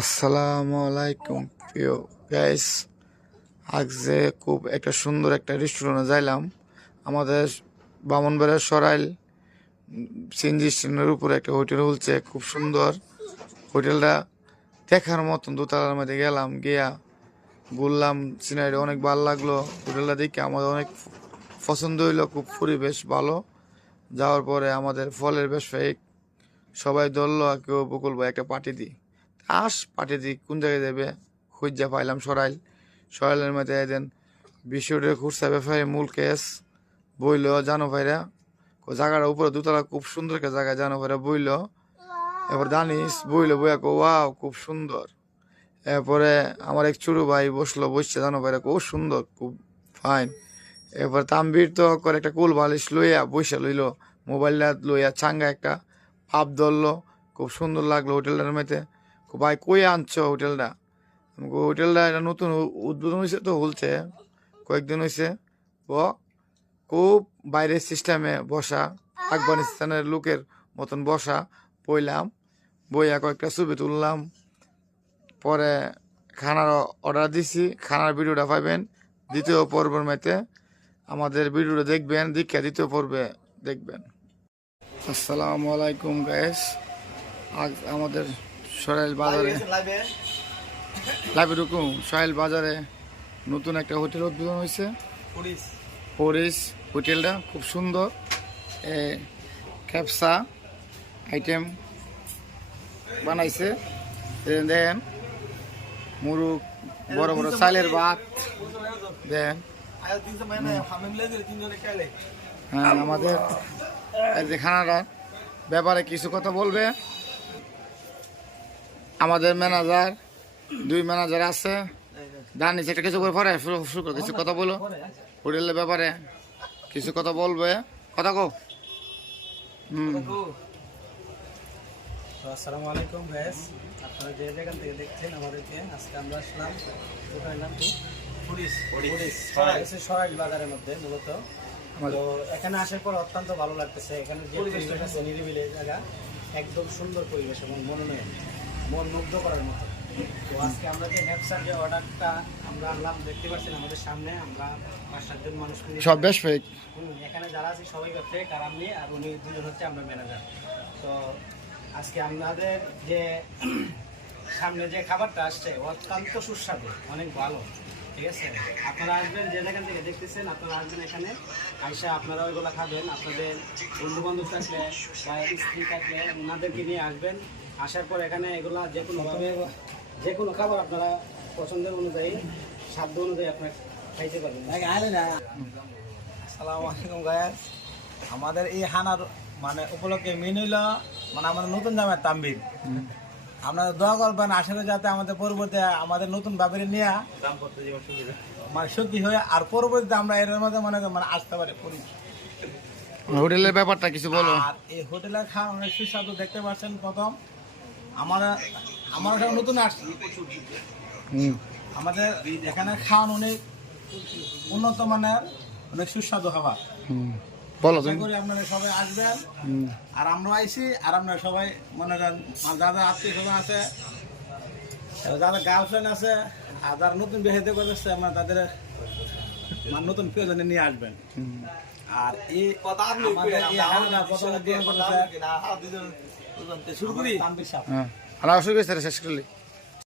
আসসালামু আলাইকুম প্রিয় গাইস। আজ যে খুব একটা সুন্দর একটা রেস্টুরেন্টে যাইলাম। আমাদের বামনবাড়িয়ার সরাইল সিএনজি স্ট্যান্ডের উপরে একটা হোটেল খুলছে, খুব সুন্দর হোটেলটা, দেখার মতন। দোতলার মধ্যে গেলাম, গিয়া ঘুরলাম, সিনারি অনেক ভালো লাগলো। হোটেলটা দেখে আমাদের অনেক পছন্দ হইলো, খুব পরিবেশ ভালো। যাওয়ার পরে আমাদের ফলের ব্যবসায়িক সবাই ধরলো, আর কেউ বকুল ভাই একটা পার্টি দিই, পার্টি দিই কোন জায়গায় যাবে খুঁজা পাইলাম সরাইলের মধ্যে এদিন বিশ্বরে খুরসা ব্যাপারে মূল কেস বইল জানো ভাইরা। জায়গাটা উপরে দুতলা, খুব সুন্দর একটা জায়গায় জানো ভাইরা বইল। এবার জানিস বইল বইয়া কো ওয়াও খুব সুন্দর। এরপরে আমার এক ছোট ভাই বসছে জানো ভাইরা, খুব সুন্দর, খুব ফাইন। এরপর তাম্বির তো করে একটা কুল বালিশ লইয়া বসে লইল, মোবাইলটা লইয়া চাঙ্গা একটা ভাব ধরলো, খুব সুন্দর লাগলো হোটেলটার মধ্যে। ভাই কই আনছো হোটেলটা? হোটেলটা এটা নতুন উদ্বোধন হয়েছে, তো হলছে কয়েকদিন হয়েছে। খুব বাইরের সিস্টেমে বসা, আফগানিস্তানের লোকের মতন বসা। বইলাম, বইয়া কয়েকটা ছবি তুললাম, পরে খানার অর্ডার দিছি। খানার ভিডিওটা পাইবেন দ্বিতীয় পর্বের মধ্যে। আমাদের ভিডিওটা দেখবেন, দীক্ষা দ্বিতীয় পর্বে দেখবেন। আসসালামু আলাইকুম গাইস। আজ আমাদের সরাইল বাজারে লাইভে ঢুকুন। সরাইল বাজারে নতুন একটা হোটেল উদ্বোধন হয়েছে, পরিস হোটেলটা খুব সুন্দর। ক্যাপসা আইটেম বানাইছে, দেন মুরুগ, বড় বড় চালের ভাত দেন। হ্যাঁ, আমাদের যে খানাটার ব্যাপারে কিছু কথা বলবে আমাদের ম্যানেজার। দুই ম্যানেজার আছে, জানিস একটা কিছু করে পরে শুরু করে কিছু কথা বলো হোটেলের ব্যাপারে, কিছু কথা বলবে, কথা কো। আসসালামু আলাইকুম গাইস, আপনারা যে যেখান থেকে দেখছেন আমাদেরকে, আজকে আমরা আসলাম সরাইল বাজারের মধ্যে মূলত। তো এখানে আসার পর অত্যন্ত ভালো লাগতেছে। এখানে যে পরিবেশ আছে, নিরিবিলি জায়গা, একদম সুন্দর পরিবেশ এবং মনোনয়ন, মন মুগ্ধ করার মতো। তো আজকে আমরা যে হ্যাপসার যে অর্ডারটা আমরা আনলাম, দেখতে পাচ্ছেন আমাদের সামনে, আমরা 5-7 জন মানুষ সব বেশ ফেক। এখানে যারা আছে সবাই ফেক, আর আমি আর উনি দুজন হচ্ছে আমরা ম্যানেজার। তো আজকে আমাদের যে সামনে যে খাবারটা আসছে অত্যন্ত সুস্বাদু, অনেক ভালো, ঠিক আছে। আপনারা আসবেন, যে যেখান থেকে দেখতেছেন আপনারা আসবেন এখানে, আইসা আপনারা ওইগুলো খাবেন। আপনাদের বন্ধু বান্ধব থাকলে বা স্ত্রী থাকলে ওনাদেরকে নিয়ে আসবেন। আসার পর এখানে এগুলা যে কোনো খাবার আপনারা পছন্দের অনুযায়ী, সাধ্য অনুযায়ী আপনারা খাইতে পারবেন। আসসালামু আলাইকুম গায়াস। আমাদের এই হানার মানে উপলক্ষে মেন হইল মানে আমাদের নতুন জামাই তাম্বির। আপনারা দোয়া করবেন আসলে যাতে আমাদের পরবর্তী আমাদের নতুন বাবির নিয়ে মানে সত্যি হয়ে, আর পরবর্তীতে আমরা এর মধ্যে মানে আসতে পারি পরি। হোটেলের ব্যাপারটা কিছু বলো। আর এই হোটেলের খাওয়া অনেক সুস্বাদু, দেখতে পাচ্ছেন। প্রথম আমরা সব নতুন আসছি, আমাদের এখানে খাওয়ান অনেক উন্নত মানের, অনেক সুস্বাদু খাবার। বলো করি আপনারা সবাই আসবেন, আর আমরা আইসি, আর আপনারা সবাই মনে করেন যারা আত্মীয় সবাই আছে, যারা গার্লফ্রেন্ড আছে, আর যারা নতুন বিয়ে করতেছে, আমরা তাদের নতুন প্রিয়জনে নিয়ে আসবেন। আর এই শুরু করি। শেষ করলি।